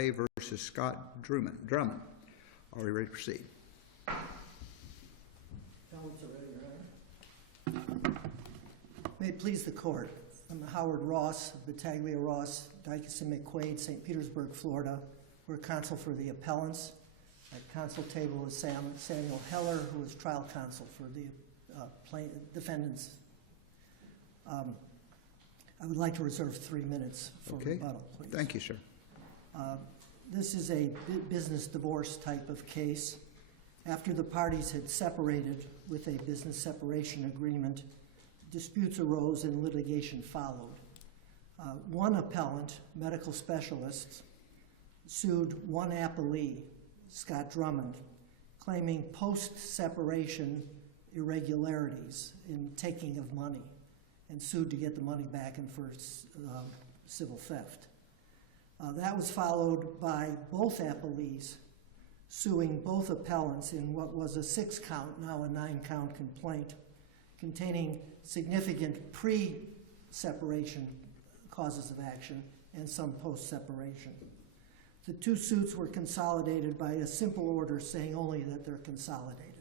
versus Scott Drummond. Are we ready to proceed? May it please the court. I'm Howard Ross, Battaglia Ross, Dykes and McQuaid, St. Petersburg, Florida. We're counsel for the appellants. At counsel table is Samuel Heller, who is trial counsel for the defendants. I would like to reserve 3 minutes for rebuttal, please. Thank you, sir. This is a business divorce type of case. After the parties had separated with a business separation agreement, disputes arose and litigation followed. One appellant, medical specialist, sued one appellee, Scott Drummond, claiming post-separation irregularities in taking of money, and sued to get the money back and for civil theft. That was followed by both appellees suing both appellants in what was a 6-count, now a 9-count complaint containing significant pre-separation causes of action and some post-separation. The two suits were consolidated by a simple order saying only that they're consolidated.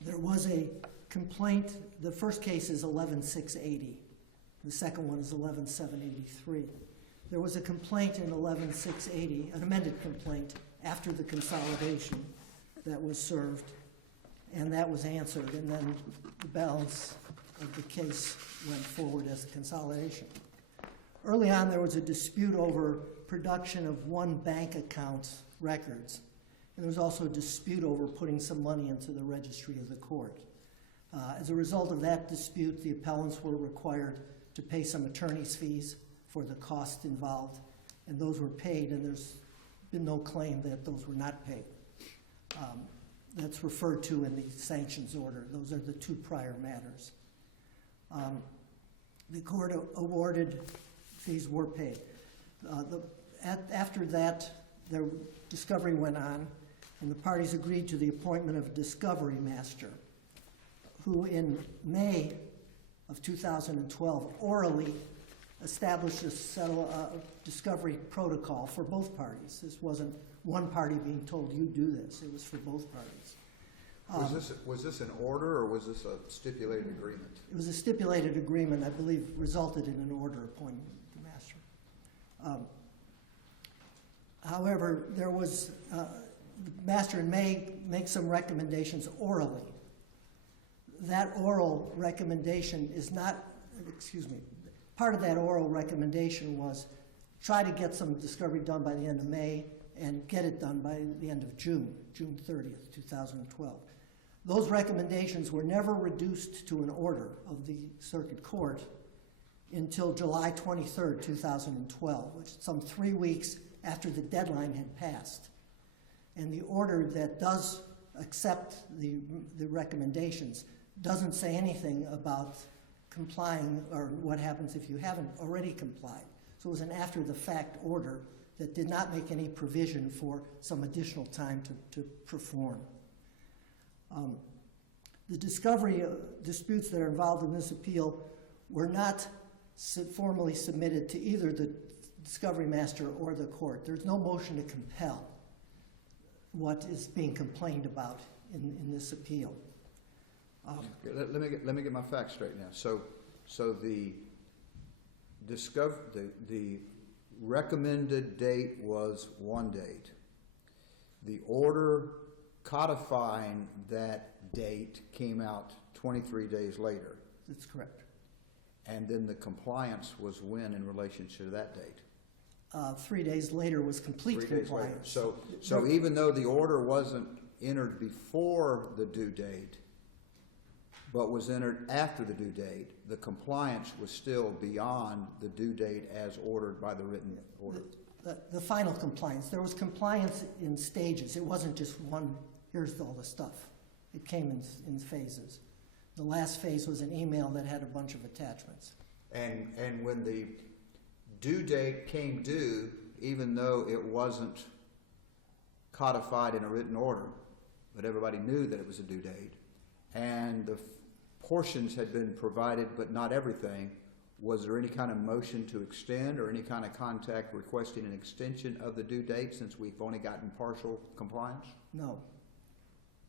There was a complaint. The first case is 11-680. The second one is 11-783. There was a complaint in 11-680, an amended complaint after the consolidation that was served, and that was answered, and then the balance of the case went forward as a consolidation. Early on, there was a dispute over production of one bank account's records, and there was also a dispute over putting some money into the registry of the court. As a result of that dispute, the appellants were required to pay some attorney's fees for the cost involved, and those were paid, and there's been no claim that those were not paid. That's referred to in the sanctions order. Those are the two prior matters. The court awarded fees were paid. After that, the discovery went on, and the parties agreed to the appointment of a discovery master, who in May of 2012 orally established a discovery protocol for both parties. This wasn't one party being told, you do this. It was for both parties. Was this an order, or was this a stipulated agreement? It was a stipulated agreement, I believe, resulted in an order appointing the master. However, there was, the master in May make some recommendations orally. That oral recommendation is not, part of that oral recommendation was try to get some discovery done by the end of May and get it done by the end of June 30th, 2012. Those recommendations were never reduced to an order of the circuit court until July 23rd, 2012, which is some 3 weeks after the deadline had passed. And the order that does accept the recommendations doesn't say anything about complying or what happens if you haven't already complied. So it was an after-the-fact order that did not make any provision for some additional time to perform. The discovery disputes that are involved in this appeal were not formally submitted to either the discovery master or the court. There's no motion to compel what is being complained about in this appeal. Let me get my facts straight now. So the recommended date was one date. The order codifying that date came out 23 days later. That's correct. And then the compliance was when in relation to that date? 3 days later was complete 3 days later. compliance. So even though the order wasn't entered before the due date, but was entered after the due date, the compliance was still beyond the due date as ordered by the written order. The final compliance, there was compliance in stages. It wasn't just one, here's all the stuff. It came in phases. The last phase was an email that had a bunch of attachments. And when the due date came due, even though it wasn't codified in a written order, but everybody knew that it was a due date, and the portions had been provided, but not everything, was there any kind of motion to extend or any kind of contact requesting an extension of the due date since we've only gotten partial compliance? No.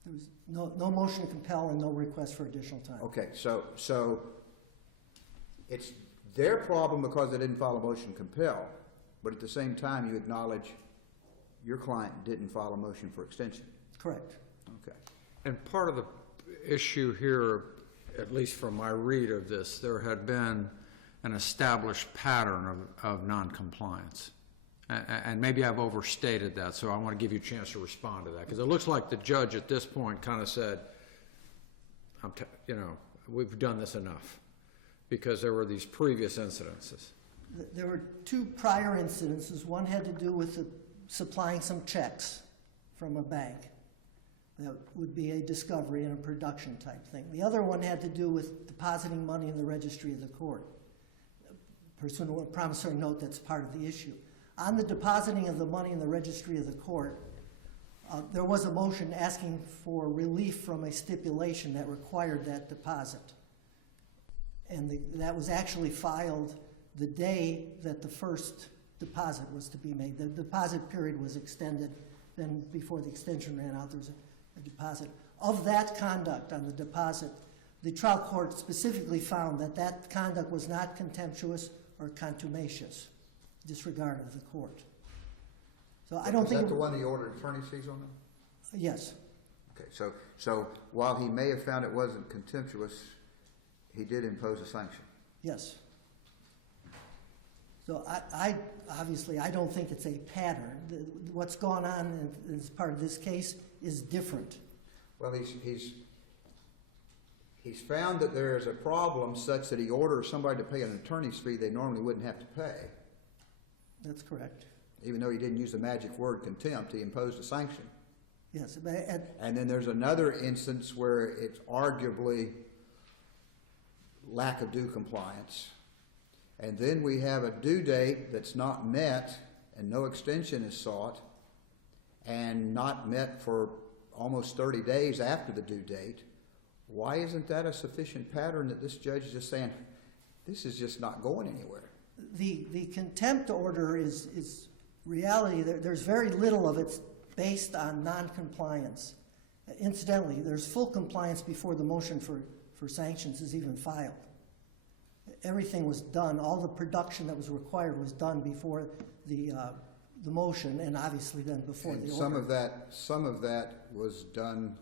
There was no motion to compel and no request for additional time. Okay, so it's their problem because they didn't file a motion to compel, but at the same time you acknowledge your client didn't file a motion for extension. Correct. Okay. And part of the issue here, at least from my read of this, there had been an established pattern of noncompliance. And maybe I've overstated that, so I want to give you a chance to respond to that. Because it looks like the judge at this point kind of said, we've done this enough, because there were these previous incidences. There were two prior incidences. One had to do with supplying some checks from a bank. That would be a discovery and a production type thing. The other one had to do with depositing money in the registry of the court, pursuant to a promissory note that's part of the issue. On the depositing of the money in the registry of the court, there was a motion asking for relief from a stipulation that required that deposit. And that was actually filed the day that the first deposit was to be made. The deposit period was extended. Then before the extension ran out, there was a deposit. Of that conduct on the deposit, the trial court specifically found that that conduct was not contemptuous or contumacious, disregard of the court. So I don't think... Is that the one he ordered attorney's fees on? Yes. Okay, so while he may have found it wasn't contemptuous, he did impose a sanction. Yes. So I obviously, I don't think it's a pattern. What's gone on as part of this case is different. Well, he's found that there is a problem such that he orders somebody to pay an attorney's fee they normally wouldn't have to pay. That's correct. Even though he didn't use the magic word contempt, he imposed a sanction. Yes. And then there's another instance where it's arguably lack of due compliance. And then we have a due date that's not met and no extension is sought and not met for almost 30 days after the due date. Why isn't that a sufficient pattern that this judge is just saying, this is just not going anywhere? The contempt order is reality. There's very little of it based on noncompliance. Incidentally, there's full compliance before the motion for sanctions is even filed. Everything was done. All the production that was required was done before the motion, and obviously then before And the order. some of that was done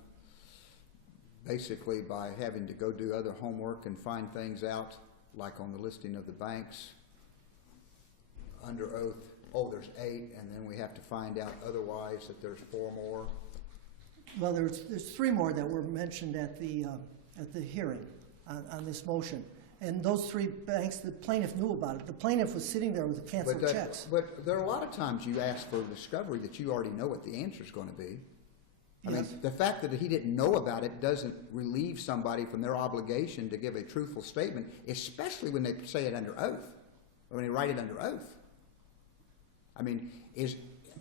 basically by having to go do other homework and find things out, like on the listing of the banks under oath. Oh, there's 8, and then we have to find out otherwise that there's 4 more. Well, there's 3 more that were mentioned at the hearing on this motion. And those 3 banks, the plaintiff knew about it. The plaintiff was sitting there with canceled checks. But there are a lot of times you ask for a discovery that you already know what the answer is going to be. I mean, the fact that he didn't know about it doesn't relieve somebody from their obligation to give a truthful statement, especially when they say it under oath, or when they write it under oath. I mean,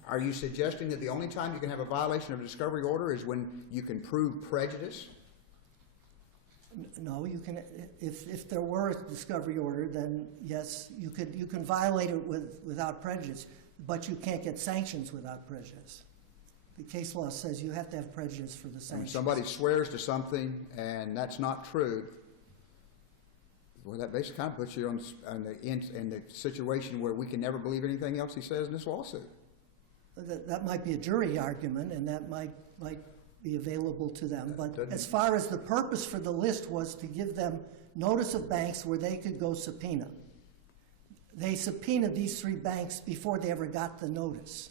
are you suggesting that the only time you can have a violation of a discovery order is when you can prove prejudice? No, you can. If there were a discovery order, then yes, you can violate it without prejudice, but you can't get sanctions without prejudice. The case law says you have to have prejudice for the sanctions. When somebody swears to something and that's not true, well, that basically kind of puts you in the situation where we can never believe anything else he says in this lawsuit. That might be a jury argument, and that might be available to them. But as far as the purpose for the list was to give them notice of banks where they could go subpoena. They subpoenaed these 3 banks before they ever got the notice.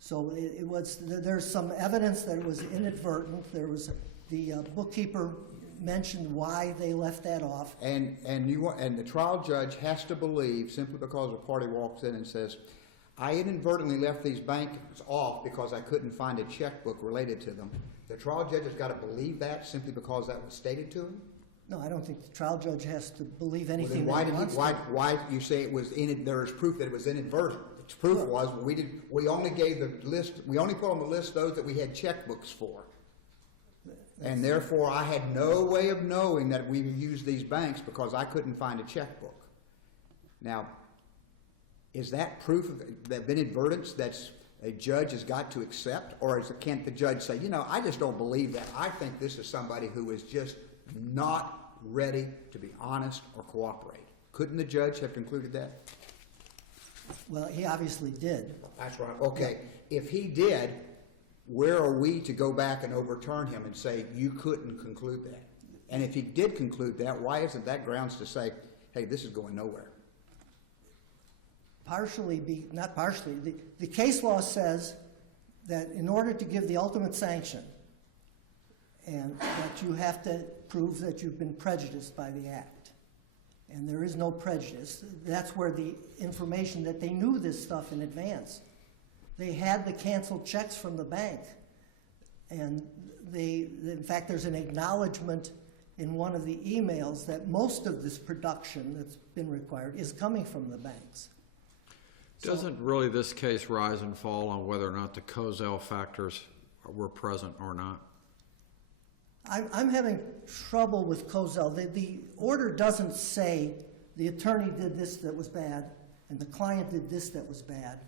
So there's some evidence that it was inadvertent. There was the bookkeeper mentioned why they left that off. And the trial judge has to believe, simply because a party walks in and says, I inadvertently left these banks off because I couldn't find a checkbook related to them. The trial judge has got to believe that simply because that was stated to him? No, I don't think the trial judge has to believe anything. Well, then why you say it was there is proof that it was inadvertent? The proof was we only gave the list. We only put on the list those that we had checkbooks for. And therefore, I had no way of knowing that we used these banks because I couldn't find a checkbook. Now, is that proof of that inadvertence that's a judge has got to accept? Or can't the judge say, you know, I just don't believe that. I think this is somebody who is just not ready to be honest or cooperate. Couldn't the judge have concluded that? Well, he obviously did. That's right. Okay, if he did, where are we to go back and overturn him and say, you couldn't conclude that? And if he did conclude that, why isn't that grounds to say, hey, this is going nowhere? Not partially. The case law says that in order to give the ultimate sanction, and that you have to prove that you've been prejudiced by the act. And there is no prejudice. That's where the information that they knew this stuff in advance. They had the canceled checks from the bank. And in fact, there's an acknowledgement in one of the emails that most of this production that's been required is coming from the banks. Doesn't really this case rise and fall on whether or not the Cozell factors were present or not? I'm having trouble with Cozell. The order doesn't say the attorney did this that was bad and the client did this that was bad.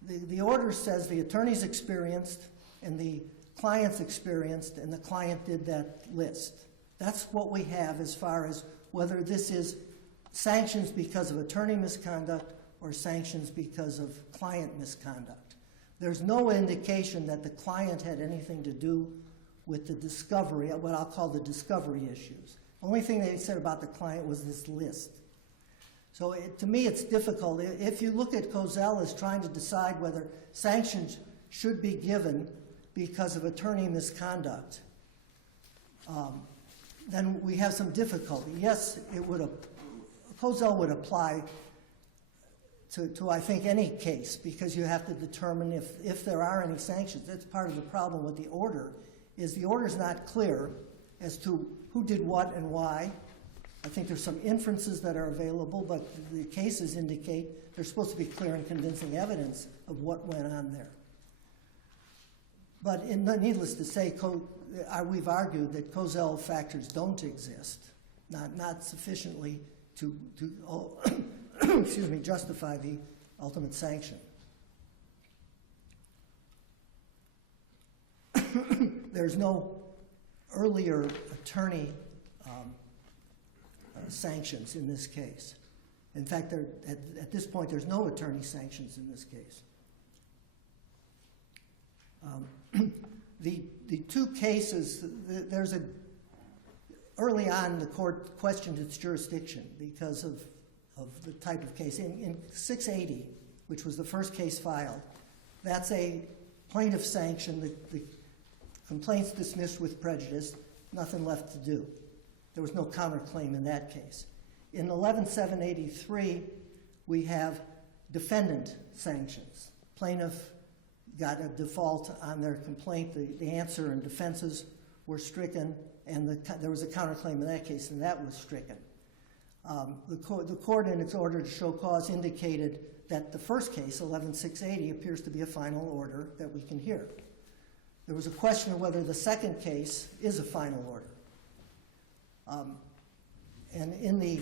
The order says the attorney's experienced and the client's experienced and the client did that list. That's what we have as far as whether this is sanctions because of attorney misconduct or sanctions because of client misconduct. There's no indication that the client had anything to do with the discovery, what I'll call the discovery issues. The only thing they said about the client was this list. So to me, it's difficult. If you look at Cozell as trying to decide whether sanctions should be given because of attorney misconduct, then we have some difficulty. Yes, Cozell would apply to I think any case because you have to determine if there are any sanctions. That's part of the problem with the order. Is the order's not clear as to who did what and why. I think there's some inferences that are available, but the cases indicate there's supposed to be clear and convincing evidence of what went on there. But needless to say, we've argued that Cozell factors don't exist, not sufficiently to excuse me, justify the ultimate sanction. There's no earlier attorney sanctions in this case. In fact, at this point, there's no attorney sanctions in this case. The two cases, early on, the court questioned its jurisdiction because of the type of case. In 680, which was the first case filed, that's a plaintiff sanction. The complaint's dismissed with prejudice, nothing left to do. There was no counterclaim in that case. In 11783, we have defendant sanctions. Plaintiff got a default on their complaint. The answer and defenses were stricken, and there was a counterclaim in that case, and that was stricken. The court, in its order to show cause, indicated that the first case, 11680, appears to be a final order that we can hear. There was a question of whether the second case is a final order. And in the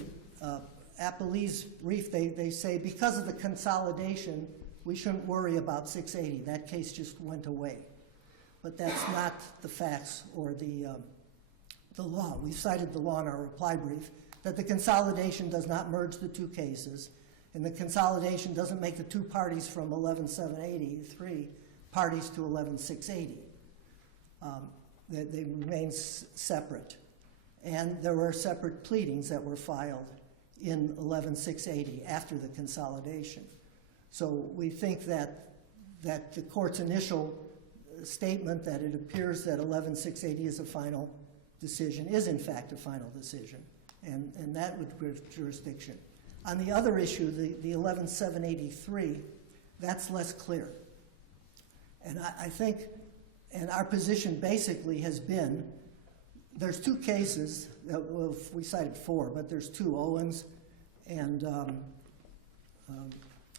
Appellee's brief, they say because of the consolidation, we shouldn't worry about 680. That case just went away. But that's not the facts or the law. We've cited the law in our reply brief that the consolidation does not merge the two cases, and the consolidation doesn't make the two parties from 11783 parties to 11680. They remain separate. And there were separate pleadings that were filed in 11680 after the consolidation. So we think that the court's initial statement that it appears that 11680 is a final decision is in fact a final decision, and that would give jurisdiction. On the other issue, the 11783, that's less clear. And I think, and our position basically has been, there's two cases, well, we cited four, but there's two, Owens and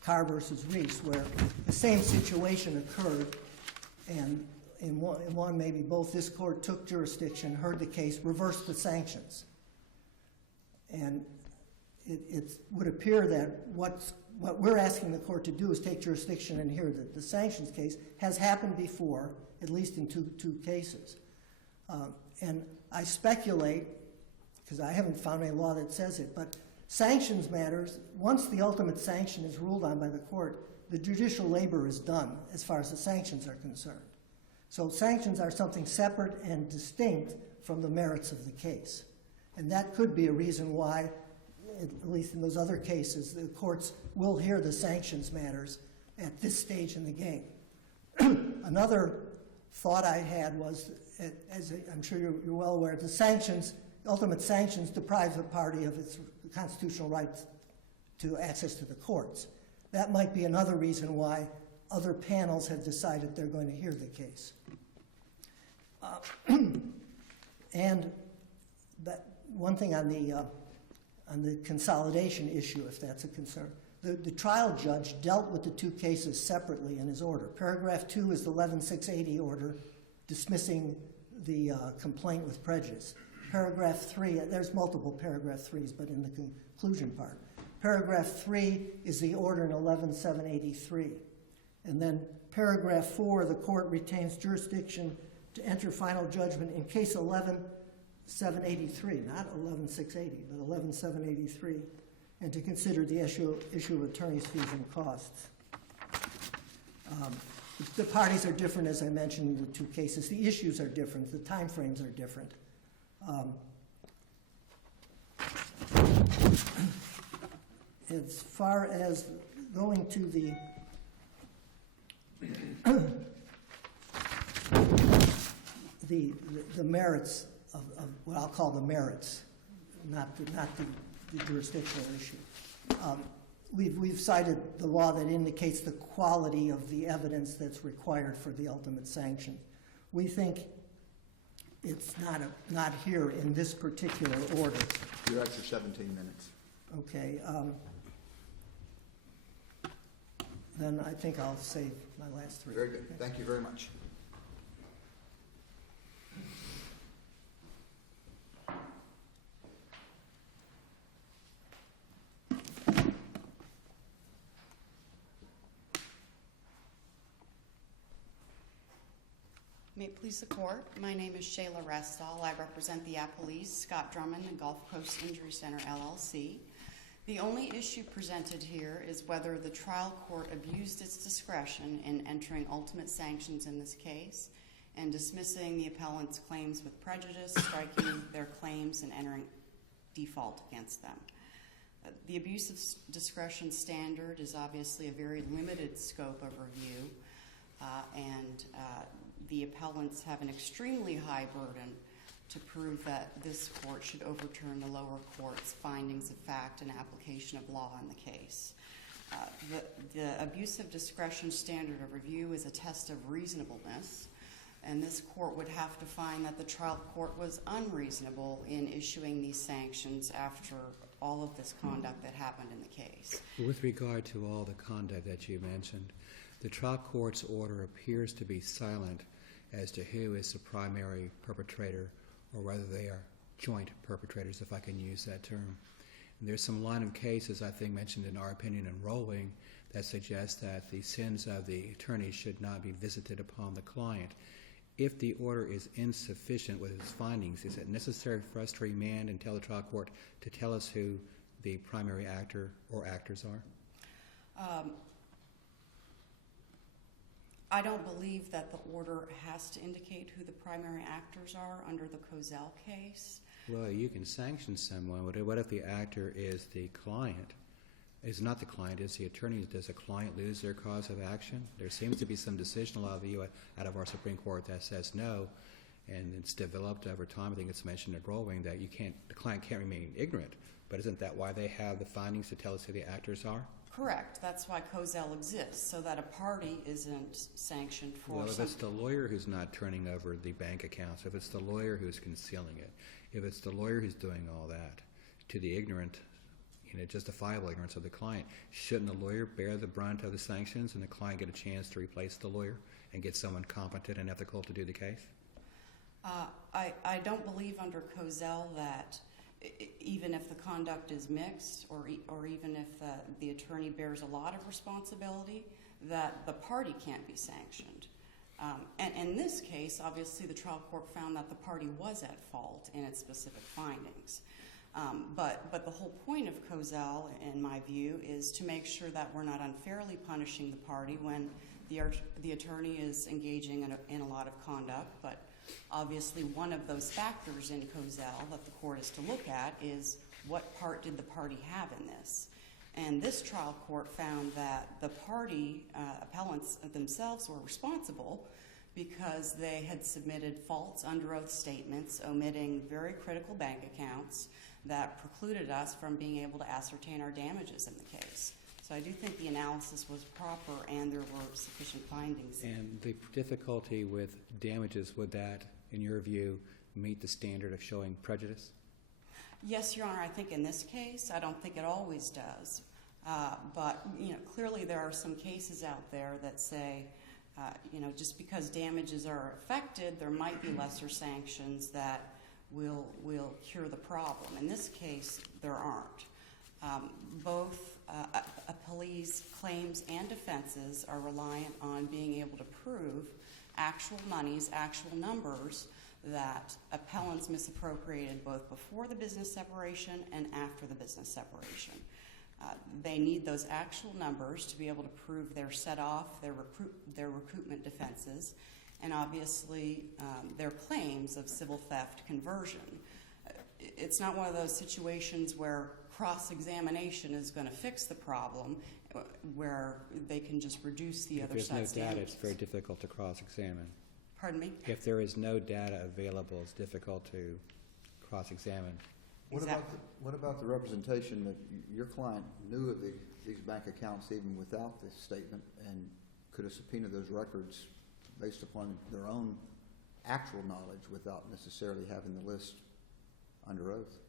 Carr versus Reese, where the same situation occurred, and in one, maybe both, this court took jurisdiction, heard the case, reversed the sanctions. And it would appear that what we're asking the court to do is take jurisdiction and hear that the sanctions case has happened before, at least in two cases. And I speculate, because I haven't found any law that says it, but sanctions matters, once the ultimate sanction is ruled on by the court, the judicial labor is done as far as the sanctions are concerned. So sanctions are something separate and distinct from the merits of the case. And that could be a reason why, at least in those other cases, the courts will hear the sanctions matters at this stage in the game. Another thought I had was, as I'm sure you're well aware, the sanctions, ultimate sanctions deprives a party of its constitutional rights to access to the courts. That might be another reason why other panels have decided they're going to hear the case. And that one thing on the consolidation issue, if that's a concern. The trial judge dealt with the two cases separately in his order. Paragraph 2 is the 11-680 order dismissing the complaint with prejudice. Paragraph 3, there's multiple paragraph 3s, but in the conclusion part. Paragraph 3 is the order in 11-783. And then paragraph 4, the court retains jurisdiction to enter final judgment in case 11-783, not 11-680, but 11-783, and to consider the issue of attorney's fees and costs. The parties are different, as I mentioned, in the two cases. The issues are different. The time frames are different. As far as going to the merits of what I'll call the merits, not the jurisdictional issue. We've cited the law that indicates the quality of the evidence that's required for the ultimate sanction. We think it's not here in this particular order. You're at your 17 minutes. Okay. Then I think I'll save my last 3. Very good. Thank you very much. May it please the court, my name is Shayla Restall. I represent the Appellate, Scott Drummond, and Gulf Coast Injury Center, LLC. The only issue presented here is whether the trial court abused its discretion in entering ultimate sanctions in this case and dismissing the appellant's claims with prejudice, striking their claims, and entering default against them. The abuse of discretion standard is obviously a very limited scope of review, and the appellants have an extremely high burden to prove that this court should overturn the lower court's findings of fact and application of law in the case. The abuse of discretion standard of review is a test of reasonableness, and this court would have to find that the trial court was unreasonable in issuing these sanctions after all of this conduct that happened in the case. With regard to all the conduct that you mentioned, the trial court's order appears to be silent as to who is the primary perpetrator or whether they are joint perpetrators, if I can use that term. And there's some line of cases, I think, mentioned in our opinion in Rolling that suggest that the sins of the attorney should not be visited upon the client. If the order is insufficient with its findings, is it necessary for us to remand and tell the trial court to tell us who the primary actor or actors are? I don't believe that the order has to indicate who the primary actors are under the Kozel case. Well, you can sanction someone. What if the actor is the client? It's not the client, it's the attorney. Does the client lose their cause of action? There seems to be some decisional out of our Supreme Court that says no, and it's developed over time. I think it's mentioned in Rolling that the client can't remain ignorant. But isn't that why they have the findings to tell us who the actors are? Correct. That's why Kozel exists, so that a party isn't sanctioned for Well, if something. it's the lawyer who's not turning over the bank accounts, if it's the lawyer who's concealing it, if it's the lawyer who's doing all that, to the ignorant, justifiable ignorance of the client. Shouldn't the lawyer bear the brunt of the sanctions and the client get a chance to replace the lawyer and get someone competent and ethical to do the case? I don't believe under Kozel that even if the conduct is mixed or even if the attorney bears a lot of responsibility, that the party can't be sanctioned. And in this case, obviously the trial court found that the party was at fault in its specific findings. But the whole point of Kozel, in my view, is to make sure that we're not unfairly punishing the party when the attorney is engaging in a lot of conduct. But obviously one of those factors in Kozel that the court is to look at is what part did the party have in this? And this trial court found that the party appellants themselves were responsible because they had submitted false under oath statements omitting very critical bank accounts that precluded us from being able to ascertain our damages in the case. So I do think the analysis was proper and there were sufficient findings. And the difficulty with damages, would that, in your view, meet the standard of showing prejudice? Yes, Your Honor, I think in this case, I don't think it always does. But clearly there are some cases out there that say, just because damages are affected, there might be lesser sanctions that will cure the problem. In this case, there aren't. Both appellees' claims and defenses are reliant on being able to prove actual monies, actual numbers that appellants misappropriated both before the business separation and after the business separation. They need those actual numbers to be able to prove their set-off, their recoupment defenses, and obviously their claims of civil theft conversion. It's not one of those situations where cross-examination is going to fix the problem, where they can just reduce the other side's damages. If there's no data, it's very difficult to cross-examine. Pardon me? If there is no data available, it's difficult to cross-examine. What about the representation that your client knew of these bank accounts even without this statement and could have subpoenaed those records based upon their own actual knowledge without necessarily having the list under oath?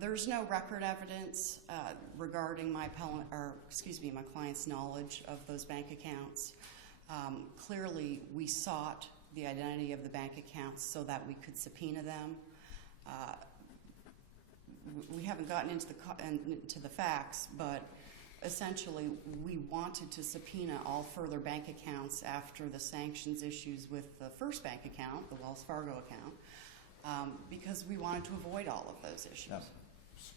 There's no record evidence regarding my client's knowledge of those bank accounts. Clearly, we sought the identity of the bank accounts so that we could subpoena them. We haven't gotten into the facts, but essentially we wanted to subpoena all further bank accounts after the sanctions issues with the first bank account, the Wells Fargo account, because we wanted to avoid all of those issues. Now,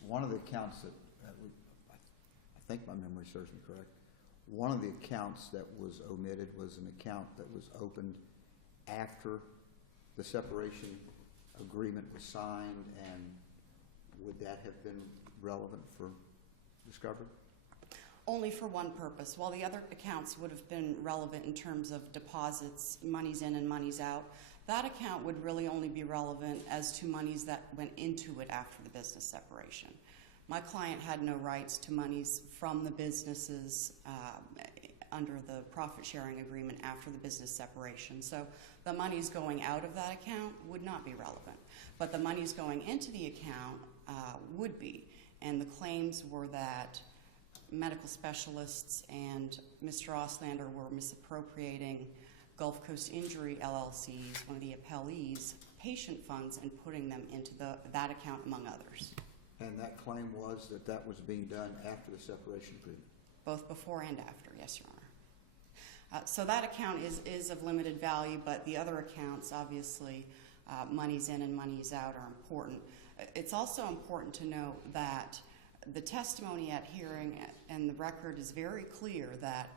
one of the accounts that I think my memory serves me correct, one of the accounts that was omitted was an account that was opened after the separation agreement was signed, and would that have been relevant for discovery? Only for one purpose. While the other accounts would have been relevant in terms of deposits, monies in and monies out, that account would really only be relevant as to monies that went into it after the business separation. My client had no rights to monies from the businesses under the profit-sharing agreement after the business separation. So the monies going out of that account would not be relevant. But the monies going into the account would be. And the claims were that medical specialists and Mr. Auslander were misappropriating Gulf Coast Injury LLC's, one of the appellees, patient funds and putting them into that account, among others. And that claim was that that was being done after the separation agreement? Both before and after, yes, Your Honor. So that account is of limited value, but the other accounts, obviously, monies in and monies out are important. It's also important to note that the testimony at hearing and the record is very clear that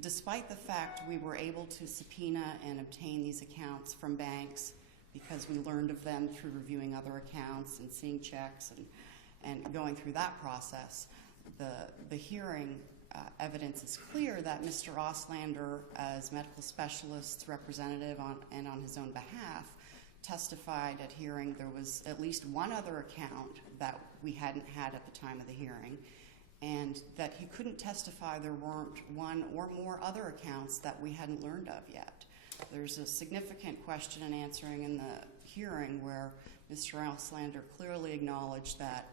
despite the fact we were able to subpoena and obtain these accounts from banks because we learned of them through reviewing other accounts and seeing checks and going through that process, the hearing evidence is clear that Mr. Auslander, as medical specialist's representative and on his own behalf, testified at hearing there was at least one other account that we hadn't had at the time of the hearing, and that he couldn't testify there weren't one or more other accounts that we hadn't learned of yet. There's a significant question and answering in the hearing where Mr. Auslander clearly acknowledged that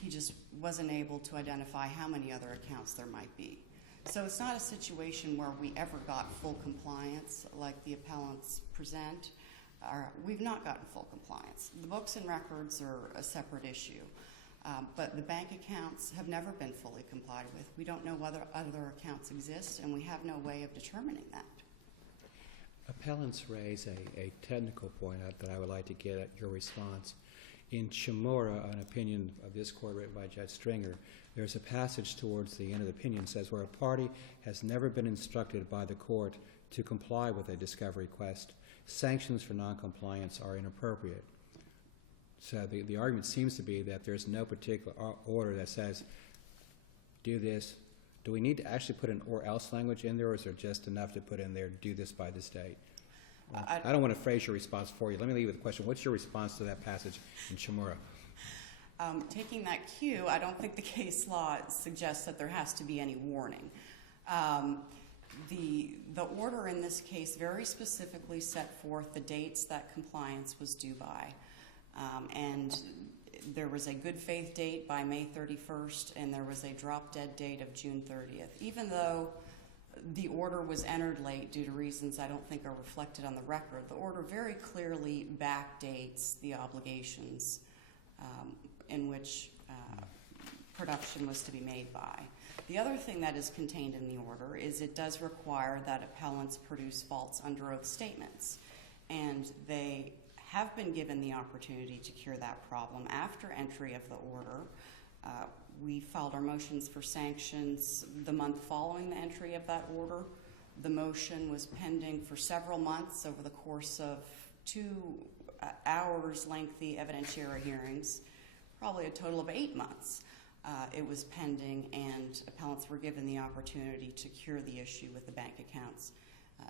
he just wasn't able to identify how many other accounts there might be. So it's not a situation where we ever got full compliance like the appellants present. We've not gotten full compliance. The books and records are a separate issue, but the bank accounts have never been fully complied with. We don't know whether other accounts exist, and we have no way of determining that. Appellants raise a technical point that I would like to get at your response. In Chamorro, an opinion of this court written by Judge Stringer, there's a passage towards the end of the opinion that says where a party has never been instructed by the court to comply with a discovery request, sanctions for noncompliance are inappropriate. So the argument seems to be that there's no particular order that says, do this. Do we need to actually put an or else language in there, or is there just enough to put in there, do this by this date? I don't want to phrase your response for you. Let me leave you with a question. What's your response to that passage in Chamorro? Taking that cue, I don't think the case law suggests that there has to be any warning. The order in this case very specifically set forth the dates that compliance was due by. And there was a good faith date by May 31st, and there was a drop dead date of June 30th. Even though the order was entered late due to reasons I don't think are reflected on the record, the order very clearly backdates the obligations in which production was to be made by. The other thing that is contained in the order is it does require that appellants produce false under oath statements, and they have been given the opportunity to cure that problem after entry of the order. We filed our motions for sanctions the month following the entry of that order. The motion was pending for several months over the course of 2 hours lengthy evidentiary hearings, probably a total of 8 months. It was pending, and appellants were given the opportunity to cure the issue with the bank accounts.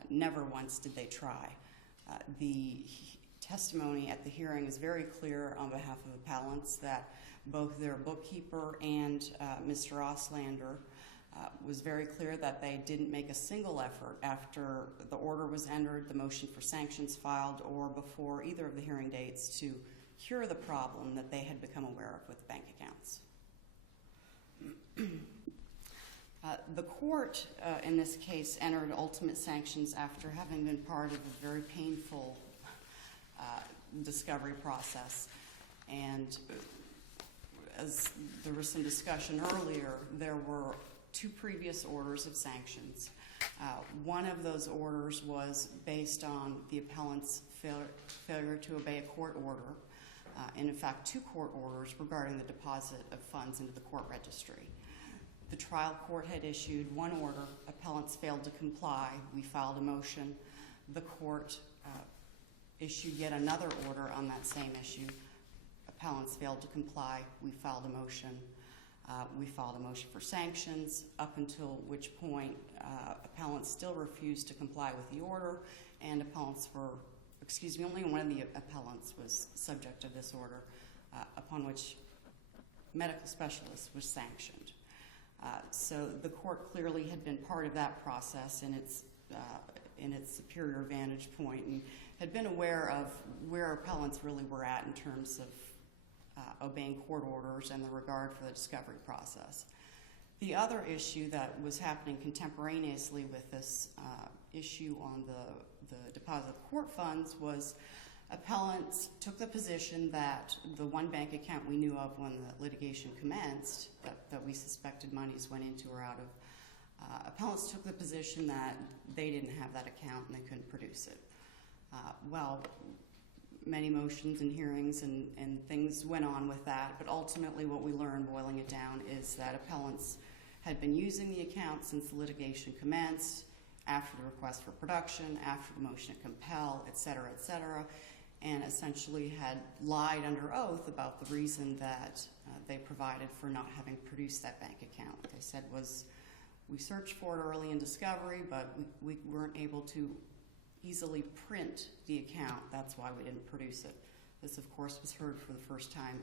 Never once did they try. The testimony at the hearing is very clear on behalf of appellants that both their bookkeeper and Mr. Oslander was very clear that they didn't make a single effort after the order was entered, the motion for sanctions filed, or before either of the hearing dates to cure the problem that they had become aware of with bank accounts. The court, in this case, entered ultimate sanctions after having been part of a very painful discovery process. And as there was some discussion earlier, there were 2 previous orders of sanctions. One of those orders was based on the appellant's failure to obey a court order, and in fact 2 court orders regarding the deposit of funds into the court registry. The trial court had issued 1 order. Appellants failed to comply. We filed a motion. The court issued yet another order on that same issue. Appellants failed to comply. We filed a motion. We filed a motion for sanctions, up until which point appellants still refused to comply with the order, and only one of the appellants was subject to this order, upon which medical specialist was sanctioned. So the court clearly had been part of that process in its superior vantage point, and had been aware of where appellants really were at in terms of obeying court orders and the regard for the discovery process. The other issue that was happening contemporaneously with this issue on the deposit of court funds was appellants took the position that the one bank account we knew of when the litigation commenced, that we suspected monies went into or out of, appellants took the position that they didn't have that account and they couldn't produce it. Many motions and hearings and things went on with that, but ultimately what we learned, boiling it down, is that appellants had been using the account since the litigation commenced, after the request for production, after the motion to compel, et cetera, and essentially had lied under oath about the reason that they provided for not having produced that bank account. They said was, we searched for it early in discovery, but we weren't able to easily print the account. That's why we didn't produce it. This, of course, was heard for the first time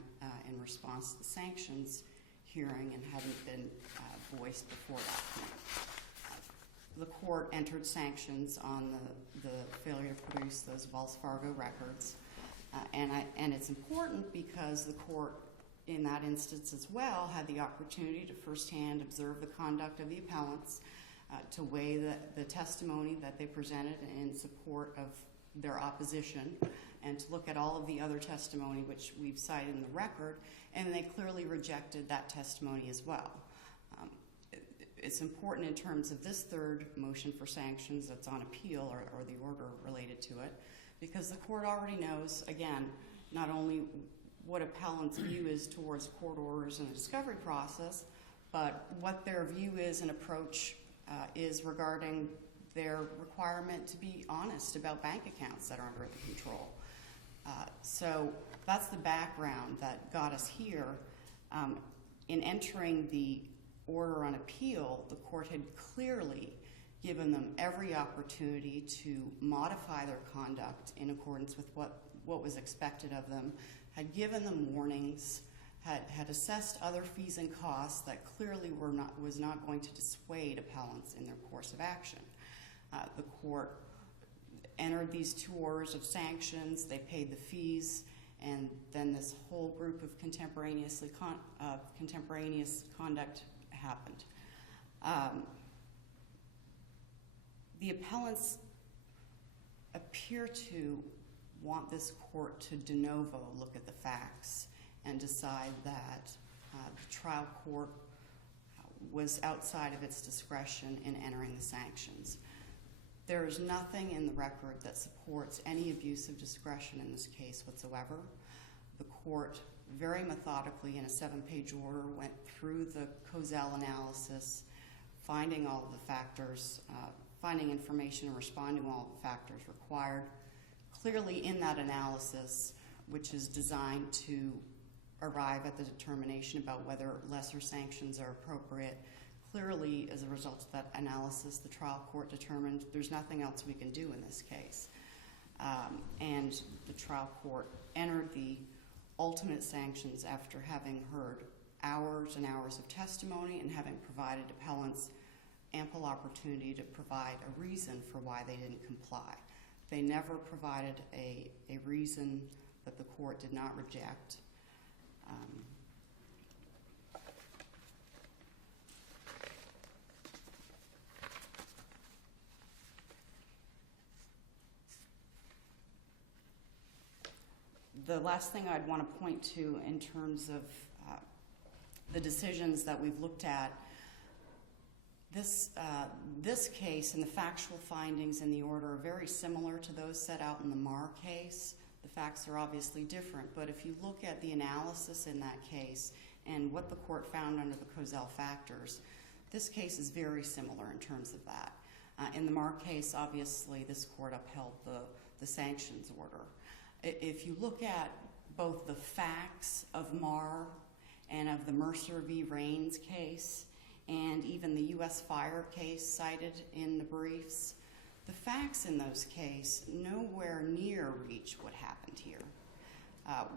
in response to the sanctions hearing and hadn't been voiced before that point. The court entered sanctions on the failure to produce those Wells Fargo records. And it's important because the court in that instance as well, had the opportunity to firsthand observe the conduct of the appellants, to weigh the testimony that they presented in support of their opposition, and to look at all of the other testimony which we've cited in the record, and they clearly rejected that testimony as well. It's important in terms of this third motion for sanctions that's on appeal, or the order related to it, because the court already knows, again, not only what appellants' view is towards court orders and the discovery process, but what their view is and approach is regarding their requirement to be honest about bank accounts that are under the control. So that's the background that got us here. In entering the order on appeal, the court had clearly given them every opportunity to modify their conduct in accordance with what was expected of them, had given them warnings, had assessed other fees and costs that clearly was not going to dissuade appellants in their course of action. The court entered these 2 orders of sanctions, they paid the fees, and then this whole group of contemporaneous conduct happened. The appellants appear to want this court to de novo look at the facts and decide that the trial court was outside of its discretion in entering the sanctions. There is nothing in the record that supports any abuse of discretion in this case whatsoever. The court very methodically, in a 7-page order, went through the Cozell analysis, finding all of the factors, finding information and responding to all the factors required. Clearly in that analysis, which is designed to arrive at the determination about whether lesser sanctions are appropriate, clearly as a result of that analysis, the trial court determined there's nothing else we can do in this case. And the trial court entered the ultimate sanctions after having heard hours and hours of testimony and having provided appellants ample opportunity to provide a reason for why they didn't comply. They never provided a reason that the court did not reject. The last thing I'd want to point to in terms of the decisions that we've looked at, this case and the factual findings in the order are very similar to those set out in the Marr case. The facts are obviously different, but if you look at the analysis in that case and what the court found under the Cozell factors, this case is very similar in terms of that. In the Marr case, obviously, this court upheld the sanctions order. If you look at both the facts of Marr and of the Mercer v. Raines case, and even the U.S. Fire case cited in the briefs, the facts in those cases nowhere near reach what happened here.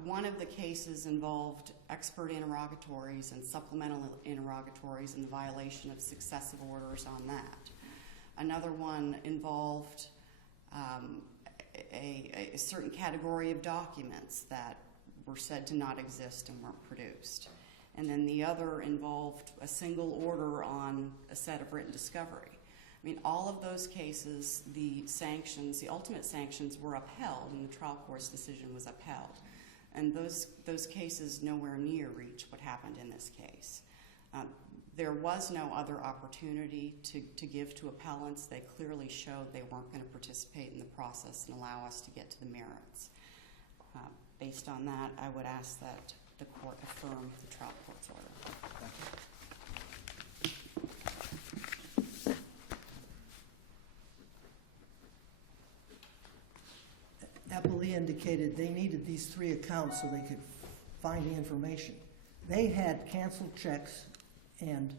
One of the cases involved expert interrogatories and supplemental interrogatories and the violation of successive orders on that. Another one involved a certain category of documents that were said to not exist and weren't produced. And then the other involved a single order on a set of written discovery. I mean, all of those cases, the sanctions, the ultimate sanctions were upheld and the trial court's decision was upheld. And those cases nowhere near reach what happened in this case. There was no other opportunity to give to appellants. They clearly showed they weren't going to participate in the process and allow us to get to the merits. Based on that, I would ask that the court affirm the trial court's order. Thank you. Appellate indicated they needed these 3 accounts so they could find the information. They had canceled checks and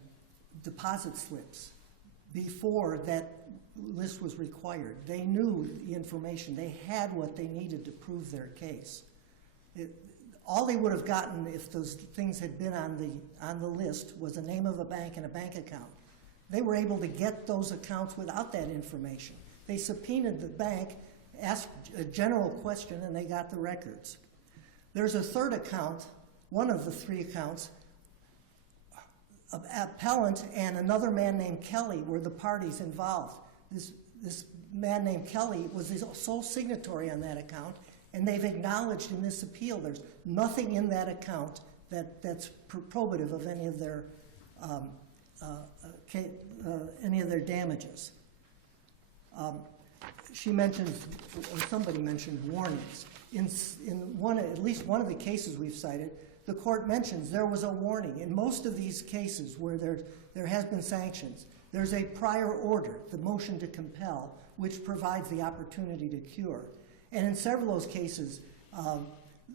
deposit slips before that list was required. They knew the information. They had what they needed to prove their case. All they would have gotten if those things had been on the list was the name of a bank and a bank account. They were able to get those accounts without that information. They subpoenaed the bank, asked a general question, and they got the records. There's a third account one of the three accounts, Appellant and another man named Kelly were the parties involved. This man named Kelly was the sole signatory on that account, and they've acknowledged in this appeal there's nothing in that account that's probative of any of their damages. She mentioned, or somebody mentioned, warnings. In at least one of the cases we've cited, the court mentions there was a warning. In most of these cases where there has been sanctions, there's a prior order, the motion to compel, which provides the opportunity to cure. And in several of those cases,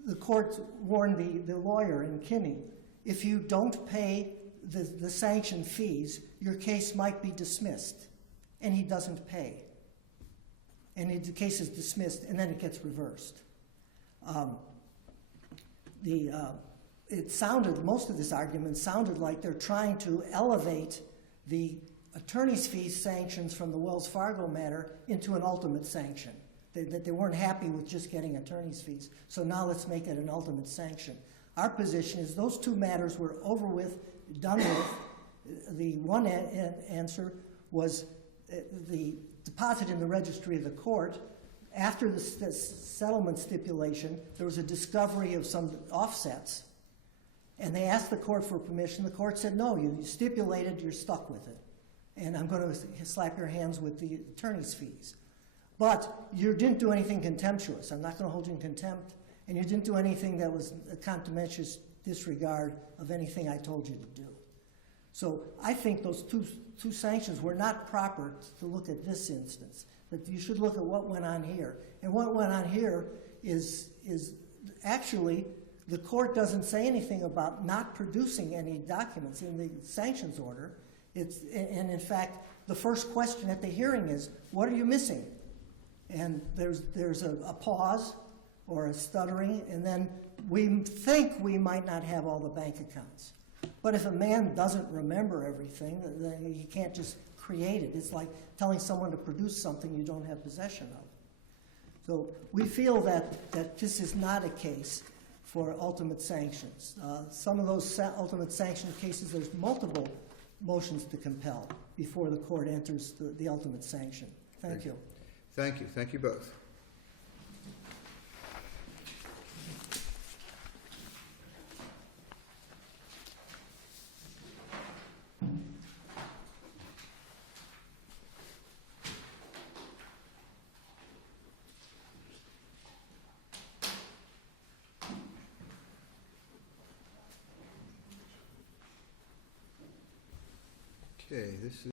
the court warned the lawyer in Kinney, if you don't pay the sanction fees, your case might be dismissed. And he doesn't pay. And the case is dismissed, and then it gets reversed. Most of this argument sounded like they're trying to elevate the attorney's fees sanctions from the Wells Fargo matter into an ultimate sanction. That they weren't happy with just getting attorney's fees, so now let's make it an ultimate sanction. Our position is those two matters were over with, done with. The one answer was the deposit in the registry of the court. After the settlement stipulation, there was a discovery of some offsets. And they asked the court for permission. The court said, no, you stipulated, you're stuck with it. And I'm going to slap your hands with the attorney's fees. But you didn't do anything contemptuous. I'm not going to hold you in contempt. And you didn't do anything that was a contemptuous disregard of anything I told you to do. So I think those two sanctions were not proper to look at this instance. But you should look at what went on here. And what went on here is actually the court doesn't say anything about not producing any documents in the sanctions order. And in fact, the first question at the hearing is, what are you missing? And there's a pause or a stuttering, and then we think we might not have all the bank accounts. But if a man doesn't remember everything, then he can't just create it. It's like telling someone to produce something you don't have possession of. So we feel that this is not a case for ultimate sanctions. Some of those ultimate sanction cases, there's multiple motions to compel before the court enters the ultimate sanction. Thank you. Thank you. Thank you both. Okay, this is